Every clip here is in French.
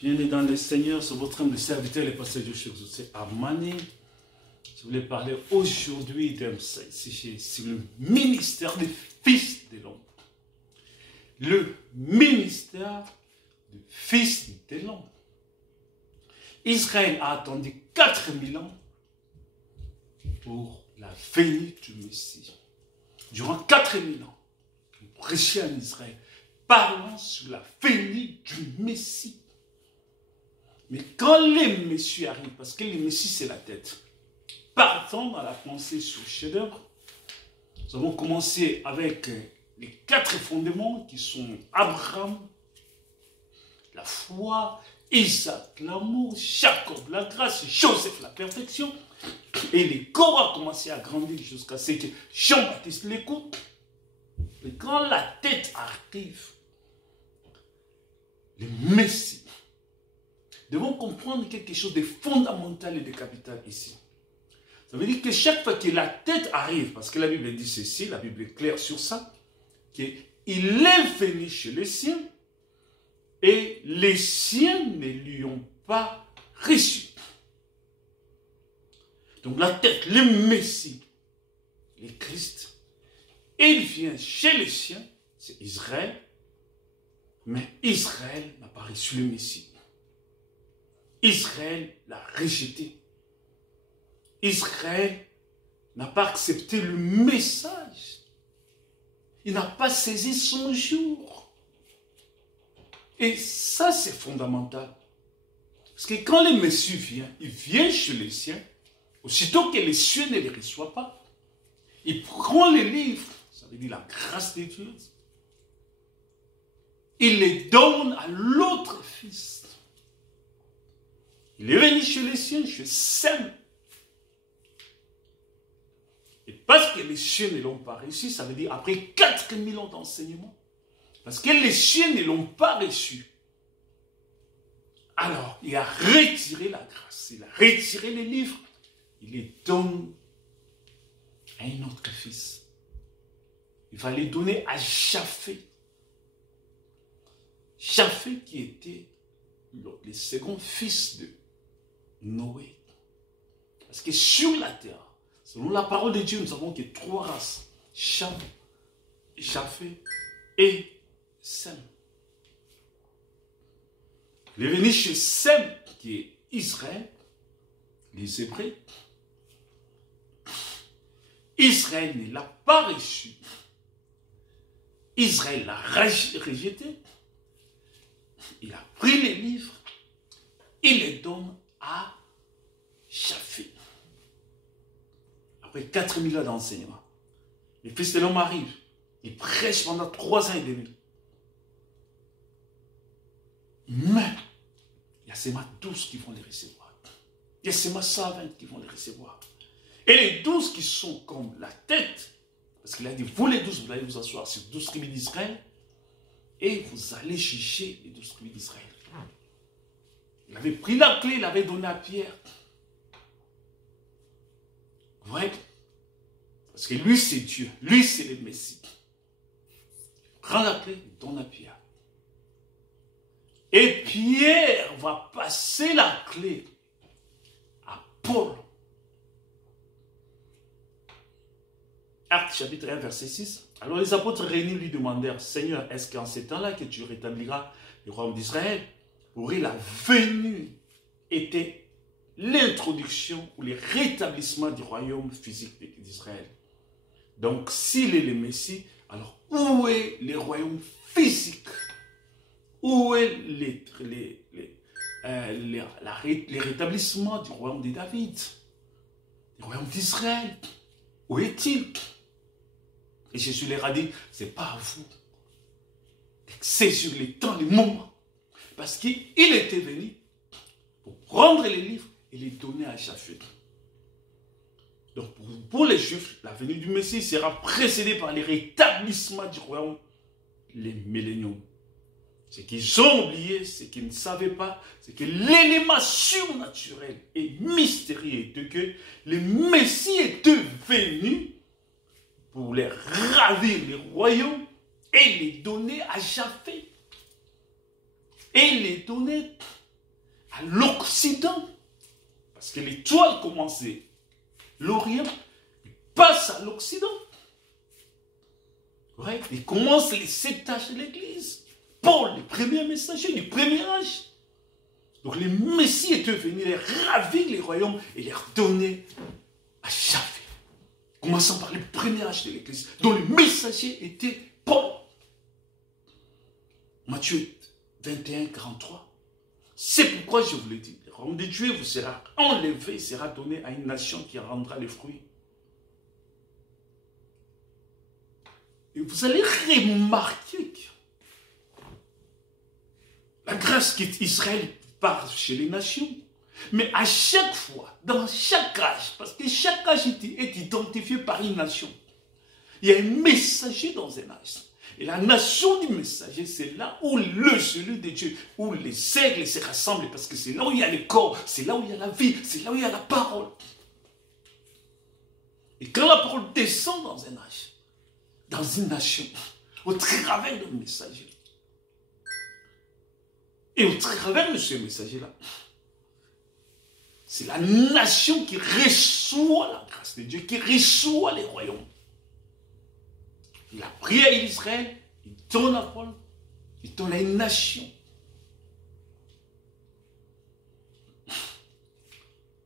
Bien-aimés dans le Seigneur, c'est votre âme de serviteur, le pasteur Joshua Amani. Je voulais parler aujourd'hui sur le ministère des fils de l'homme. Le ministère du fils de l'homme. Israël a attendu 4000 ans pour la venue du Messie. Durant 4000 ans, on prêchait en Israël, parlant sur la venue du Messie. Mais quand le Messie arrive, parce que le Messie c'est la tête, partons dans la pensée sur le chef-d'œuvre, nous avons commencé avec les 4 fondements qui sont Abraham, la foi, Isaac, l'amour, Jacob, la grâce, Joseph, la perfection. Et les corps ont commencé à grandir jusqu'à ce que Jean-Baptiste l'écoute. Et quand la tête arrive, le Messie, nous devons comprendre quelque chose de fondamental et de capital ici. Ça veut dire que chaque fois que la tête arrive, parce que la Bible dit ceci, la Bible est claire sur ça, qu'il est venu chez les siens et les siens ne lui ont pas reçu. Donc la tête, le Messie, le Christ, il vient chez les siens, c'est Israël, mais Israël n'a pas reçu le Messie. Israël l'a rejeté. Israël n'a pas accepté le message. Il n'a pas saisi son jour. Et ça, c'est fondamental. Parce que quand le Messie vient, il vient chez les siens, aussitôt que les cieux ne les reçoivent pas, il prend les livres, ça veut dire la grâce de Dieu, il les donne à l'autre fils. Il est venu chez les siens, je sème. Et parce que les cieux ne l'ont pas reçu, ça veut dire après 4000 ans d'enseignement. Parce que les cieux ne l'ont pas reçu. Alors, il a retiré la grâce, il a retiré les livres, il les donne à un autre fils. Il va les donner à Japheth. Japheth qui était le second fils de Noé. Parce que sur la terre, selon la parole de Dieu, nous savons qu'il y a 3 races. Cham, Japheth et Sem. Il est venu chez Sem, qui est Israël, les Hébreux. Israël ne l'a pas reçu. Israël l'a rejeté. Il a pris les livres, il les donne à Japheth. Après 4000 ans d'enseignement, le fils de l'homme arrive, il prêche pendant 3 ans et demi. Mais il y a seulement 12 qui vont les recevoir. Il y a seulement 120 qui vont les recevoir. Et les 12 qui sont comme la tête, parce qu'il a dit, vous les 12, vous allez vous asseoir sur 12 tribus d'Israël et vous allez juger les 12 tribus d'Israël. Il avait pris la clé, il l'avait donnée à Pierre. Vous voyez? Parce que lui, c'est Dieu. Lui, c'est le Messie. Il prend la clé, il donne à Pierre. Et Pierre va passer la clé à Paul. Actes chapitre 1, verset 6. Alors les apôtres réunis lui demandèrent, Seigneur, est-ce qu'en ces temps-là que tu rétabliras le royaume d'Israël? Pour eux, la venue était l'introduction ou le rétablissement du royaume physique d'Israël. Donc, s'il est le Messie, alors où est le royaume physique? Où est le rétablissement du royaume de David? Du royaume d'Israël? Où est-il? Et Jésus leur a dit, ce n'est pas à vous. C'est sur les temps, les moments. Parce qu'il était venu pour prendre les livres et les donner à Japheth. Donc pour les Juifs, la venue du Messie sera précédée par le rétablissement du royaume, les milléniums. Ce qu'ils ont oublié, ce qu'ils ne savaient pas, c'est que l'élément surnaturel et mystérieux était que le Messie était venu pour les ravir les royaumes et les donner à Japheth. Et les donner à l'Occident. Parce que l'étoile commence de l'Orient, il passe à l'Occident. Ouais, il commence les 7 tâches de l'Église. Paul, le premier messager du premier âge. Donc les messies étaient venus les ravir les royaumes et les redonner à Javé. Commençant par le premier âge de l'Église, dont le messager était Paul. Matthieu 21, 43. C'est pourquoi je vous le dis, le royaume de Dieu vous sera enlevé, sera donné à une nation qui rendra les fruits. Et vous allez remarquer que la grâce qu'Israël part chez les nations, mais à chaque fois, dans chaque âge, parce que chaque âge est identifié par une nation, il y a un messager dans un âge. Et la nation du messager, c'est là où le celui de Dieu, où les aigles se rassemblent, parce que c'est là où il y a le corps, c'est là où il y a la vie, c'est là où il y a la parole. Et quand la parole descend dans un âge, dans une nation, au travers d'un messager, et au travers de ce messager-là, c'est la nation qui reçoit la grâce de Dieu, qui reçoit les royaumes. Il a prié à Israël, il donne à Paul, il donne à une nation.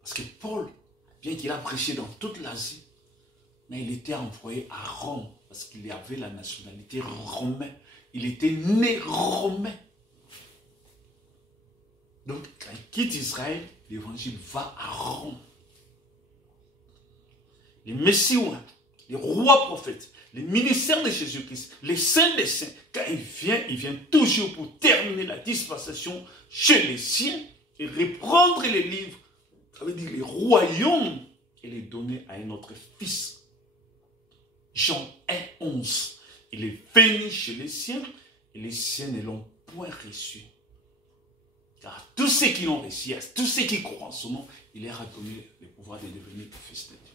Parce que Paul, bien qu'il a prêché dans toute l'Asie, mais il était envoyé à Rome, parce qu'il avait la nationalité romaine. Il était né romain. Donc, quand il quitte Israël, l'évangile va à Rome. Les messieurs, les rois prophètes, les ministères de Jésus-Christ, les saints des saints, quand il vient toujours pour terminer la dispensation chez les siens et reprendre les livres, ça veut dire les royaumes, et les donner à un autre fils. Jean 1, 11. Il est venu chez les siens et les siens ne l'ont point reçu. Car tous ceux qui l'ont reçu, tous ceux qui croient en son nom, il leur a donné le pouvoir de devenir fils de Dieu.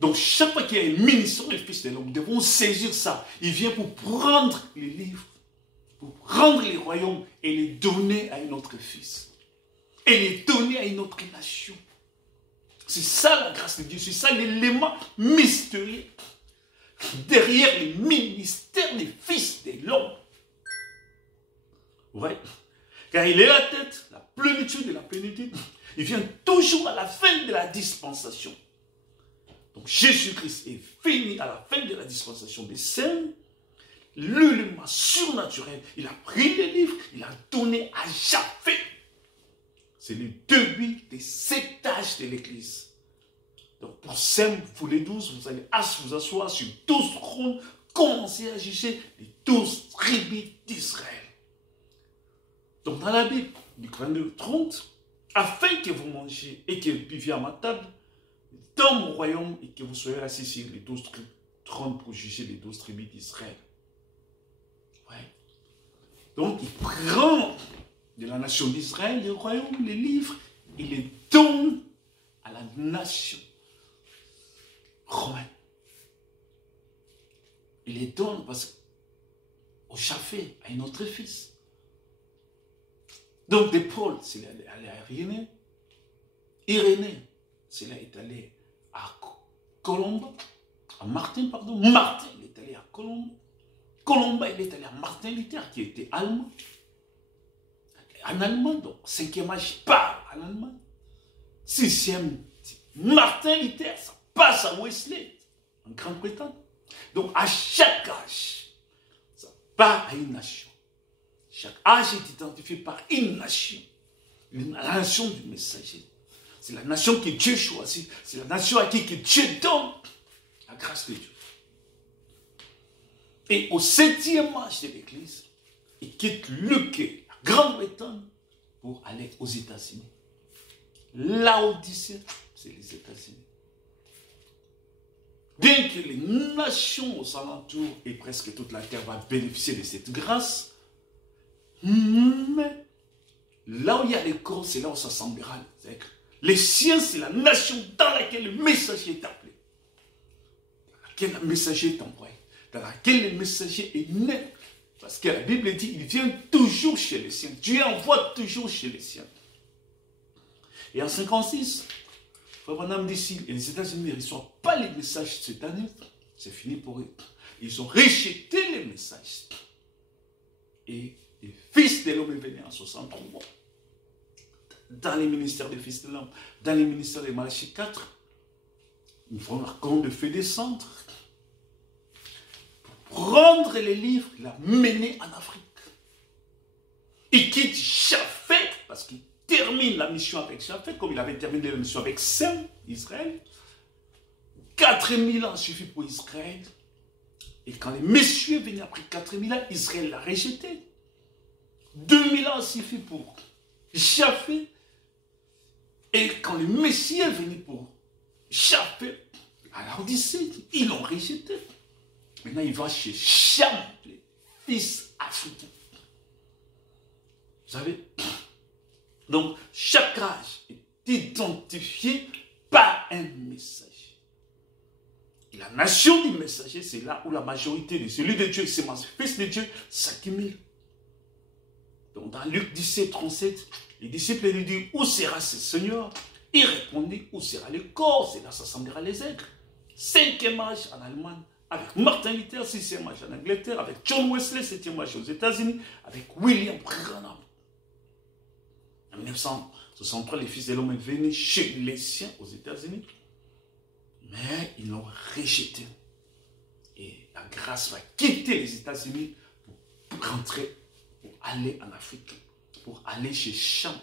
Donc chaque fois qu'il y a une ministère du Fils de l'homme, nous devons saisir ça. Il vient pour prendre les livres, pour prendre les royaumes et les donner à un autre fils. Et les donner à une autre nation. C'est ça la grâce de Dieu, c'est ça l'élément mystérieux derrière le ministère des fils de l'homme. Ouais. Car il est la tête, la plénitude de la plénitude. Il vient toujours à la fin de la dispensation. Donc Jésus-Christ est fini à la fin de la dispensation des saints. L'élément surnaturel, il a pris les livres, il a donné à Javé. C'est le début des 7 âges de l'Église. Donc pour Sem, vous les 12, vous allez vous asseoir sur 12 trônes, commencer à juger les 12 tribus d'Israël. Donc dans la Bible, du 22, 30, afin que vous mangiez et que vous buviez à ma table, dans mon royaume, et que vous soyez assis sur les 12 trônes pour juger les 12 tribus d'Israël. Ouais. Donc il prend de la nation d'Israël, le royaume, les livres, il les donne à la nation romaine. Il les donne parce qu'au Javé, à un autre fils. Donc de Paul, c'est allé à Irénée. Irénée, c'est là est allé à Colombe, à Martin, pardon. Martin, il est allé à Colombe. Colomba, il est allé à Martin Luther, qui était allemand. En allemand, donc, 5e âge part en allemand. 6e, Martin Luther, ça passe à Wesley, en Grande-Bretagne. Donc, à chaque âge, ça part à une nation. Chaque âge est identifié par une nation. La nation du messager. C'est la nation que Dieu choisit. C'est la nation à qui que Dieu donne la grâce de Dieu. Et au 7e âge de l'Église, il quitte l'UK, la Grande-Bretagne, pour aller aux États-Unis. Laodicée, c'est les États-Unis. Bien que les nations aux alentours et presque toute la terre va bénéficier de cette grâce, mais là où il y a les corps, c'est là où ça s'assemblera. Les siens, c'est la nation dans laquelle le messager est appelé. Dans laquelle le messager est envoyé. Dans laquelle le messager est né. Parce que la Bible dit, il vient toujours chez les siens. Dieu envoie toujours chez les siens. Et en 56, Frère Branham dit si les États-Unis ne reçoivent pas les messages cette année, c'est fini pour eux. Ils ont rejeté les messages. Et les fils de l'homme est venu en 63. Dans les ministères des fils de l'homme, dans les ministères de Malachie 4, nous ferons un compte de feu descendre. Pour prendre les livres, il a mené en Afrique. Il quitte Japheth, parce qu'il termine la mission avec Japheth, comme il avait terminé la mission avec Sem, Israël. 4000 ans suffit pour Israël. Et quand les messieurs venaient après 4000 ans, Israël l'a rejeté. 2000 ans suffit pour Japheth. Et quand les messieurs venaient pour Japheth, à l'Odyssée, ils l'ont rejeté. Maintenant, il va chez Cham, les fils africains. Vous savez? Donc, chaque âge est identifié par un messager. Et la nation du messager, c'est là où la majorité de celui de Dieu, c'est mon fils de Dieu, s'accumule. Donc, dans Luc 17, 37, les disciples lui disent, où sera ce Seigneur? Il répondit, où sera le corps? C'est là s'assemblera les êtres. 5e âge en Allemagne, avec Martin Luther, 6e âge en Angleterre, avec John Wesley, 7e âge aux États-Unis, avec William Branham. En 1963, les fils de l'homme sont venus chez les siens aux États-Unis, mais ils l'ont rejeté. Et la grâce va quitter les États-Unis pour rentrer, pour aller en Afrique, pour aller chez Cham.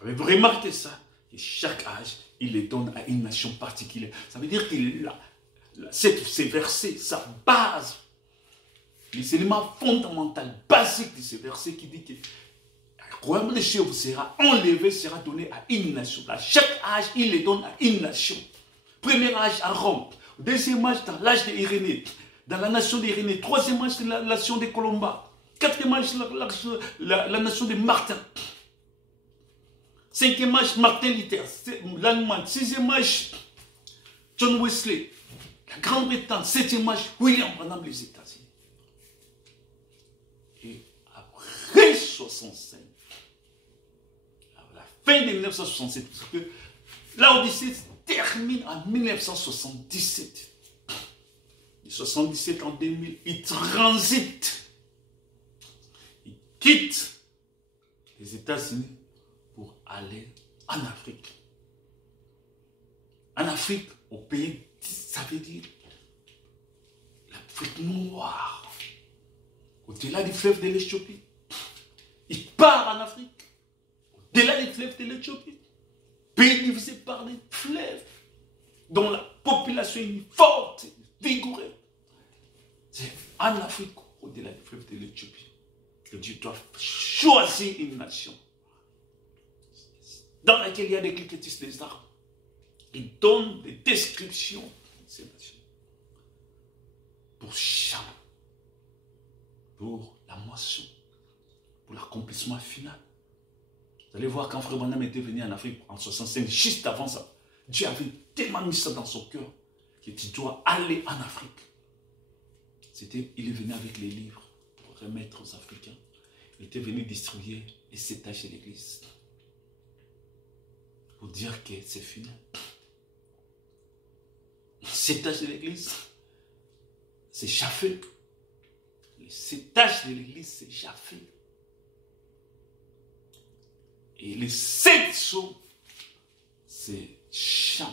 Avez-vous remarqué ça? Et chaque âge, il les donne à une nation particulière. Ça veut dire qu'il a ces versets, sa base, les éléments fondamentaux, basiques de ces versets qui dit que le royaume des cieux vous sera enlevé, sera donné à une nation. À chaque âge, il les donne à une nation. Premier âge à Rome, deuxième âge dans l'âge d'Irénée, dans la nation d'Irénée, troisième âge dans la nation de Colomba, quatrième âge la nation de Martin, cinquième âge Martin Luther, l'Allemagne, sixième âge John Wesley, la Grande-Bretagne, septième âge William Branham, les États-Unis. Et après 65, à la fin de 1967, parce que l'Odyssée termine en 1977. De 77 en 2000, il transite. Il quitte les États-Unis pour aller en Afrique. En Afrique, au pays, ça veut dire l'Afrique noire. Au-delà du fleuve de l'Éthiopie. Il part en Afrique. Au-delà du fleuve de l'Éthiopie. Pays divisé par des fleuves, dont la population est forte, vigoureux. C'est en Afrique, au-delà du fleuve de l'Éthiopie, que Dieu doit choisir une nation dans laquelle il y a des cliquetis des arbres. Il donne des descriptions de ces nations. Pour Cham, pour la moisson, pour l'accomplissement final. Vous allez voir quand Frère Branham était venu en Afrique en 65, juste avant ça, Dieu avait tellement mis ça dans son cœur qu'il doit aller en Afrique. Il est venu avec les livres pour remettre aux Africains. Il était venu distribuer les 7 âges de l'Église. Pour dire que c'est fini. Les 7 âges de l'Église, c'est Japheth. Les 7 âges de l'Église, c'est Japheth. Et les 7 sceaux, c'est Cham.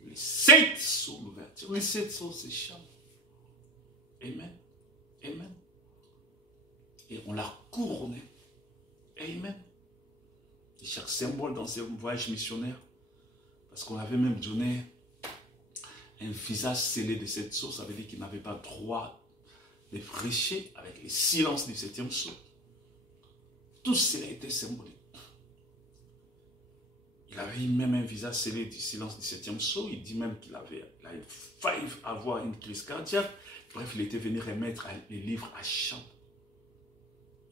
Les 7 sceaux d'ouverture. Les 7 sceaux, c'est Cham. Amen. Amen. Et on l'a couronné. Amen. Et chaque symbole dans ce voyage missionnaire, parce qu'on avait même donné un visage scellé de 7 sceaux, ça veut dire qu'il n'avait pas droit de prêcher avec le silence du 7e sceau. Tout cela était symbolique. Il avait même un visage scellé du silence du 7e sceau. Il dit même qu'il avait failli avoir une crise cardiaque. Bref, il était venu remettre les livres à Cham.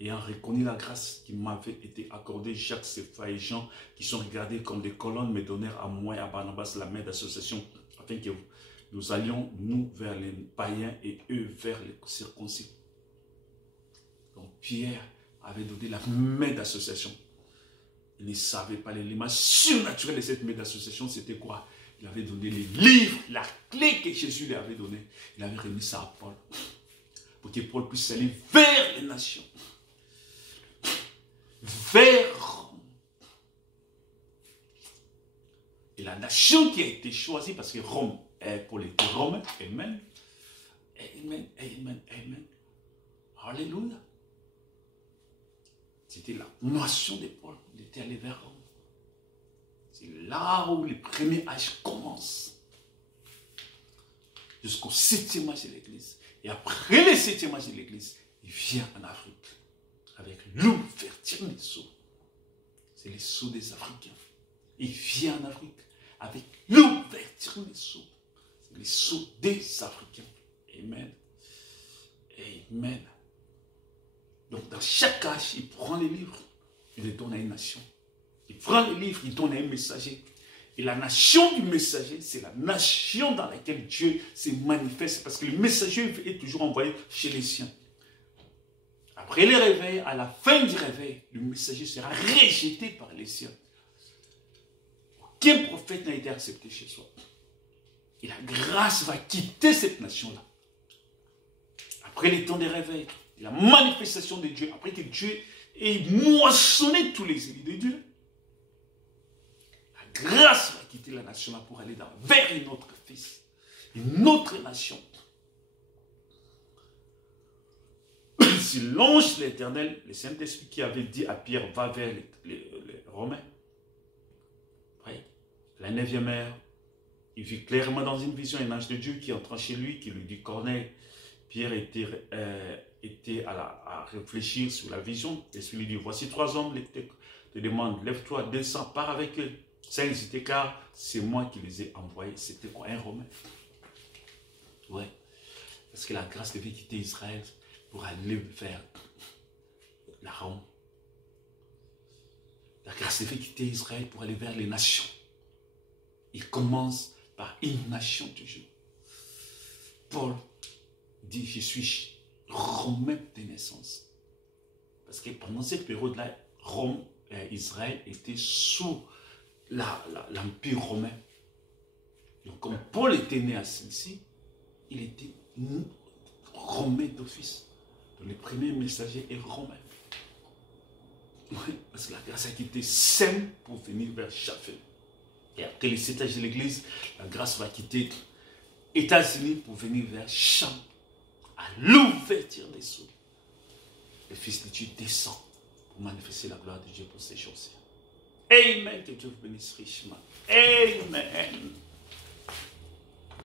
Ayant reconnu la grâce qui m'avait été accordée, Jacques, Sépha et Jean, qui sont regardés comme des colonnes, me donnèrent à moi et à Barnabas la main d'association, afin que nous allions, nous, vers les païens et eux vers les circoncis. Donc Pierre avait donné la main d'association. Il ne savait pas l'élément surnaturel de cette méga association, c'était quoi? Il avait donné les livres, la clé que Jésus lui avait donnée. Il avait remis ça à Paul. Pour que Paul puisse aller vers les nations. Vers Rome. Et la nation qui a été choisie, parce que Rome est pour les Romains, amen. Amen, amen, amen. Alléluia. C'était la nation de Paul. Il était allé vers Rome. C'est là où les premiers âges commencent. Jusqu'au 7e âge de l'Église. Et après le 7e âge de l'Église, il vient en Afrique. Avec l'ouverture des sceaux. C'est les sceaux des Africains. Il vient en Afrique. Avec l'ouverture des sceaux. C'est les sceaux des Africains. Amen. Amen. Donc dans chaque âge, il prend les livres, il les donne à une nation. Il prend les livres, il donne à un messager. Et la nation du messager, c'est la nation dans laquelle Dieu se manifeste. Parce que le messager est toujours envoyé chez les siens. Après le réveil, à la fin du réveil, le messager sera rejeté par les siens. Aucun prophète n'a été accepté chez soi. Et la grâce va quitter cette nation-là. Après les temps de réveil, la manifestation de Dieu, après que Dieu ait moissonné tous les élus de Dieu, la grâce va quitter la nation-là pour aller vers une autre fils, une autre nation. C'est l'ange de l'Éternel, le Saint-Esprit qui avait dit à Pierre, va vers les Romains. Oui. La 9e heure, il vit clairement dans une vision un ange de Dieu qui entra chez lui, qui lui dit, Corneille. Pierre était à réfléchir sur la vision. L'Esprit lui dit, voici 3 hommes te demandent, lève-toi, descends, pars avec eux. Sans hésiter, car c'est moi qui les ai envoyés. C'était quoi, un Romain? Ouais. Parce que la grâce devait quitter Israël pour aller vers la Rome. La grâce devait quitter Israël pour aller vers les nations. Il commence par une nation toujours. Paul dit, je suis romain de naissance. Parce que pendant cette période-là, Israël était sous l'empire romain. Donc comme Paul était né à Cilicie, il était romain d'office. Donc le premier messager est romain. Oui, parce que la grâce a quitté Sem pour venir vers Chapelle. Et après les 7 âges de l'église, la grâce va quitter États-Unis pour venir vers Cham. À l'ouverture des sceaux, le Fils de Dieu descend pour manifester la gloire de Dieu pour ces jours-ci. Amen. Que Dieu vous bénisse richement. Amen.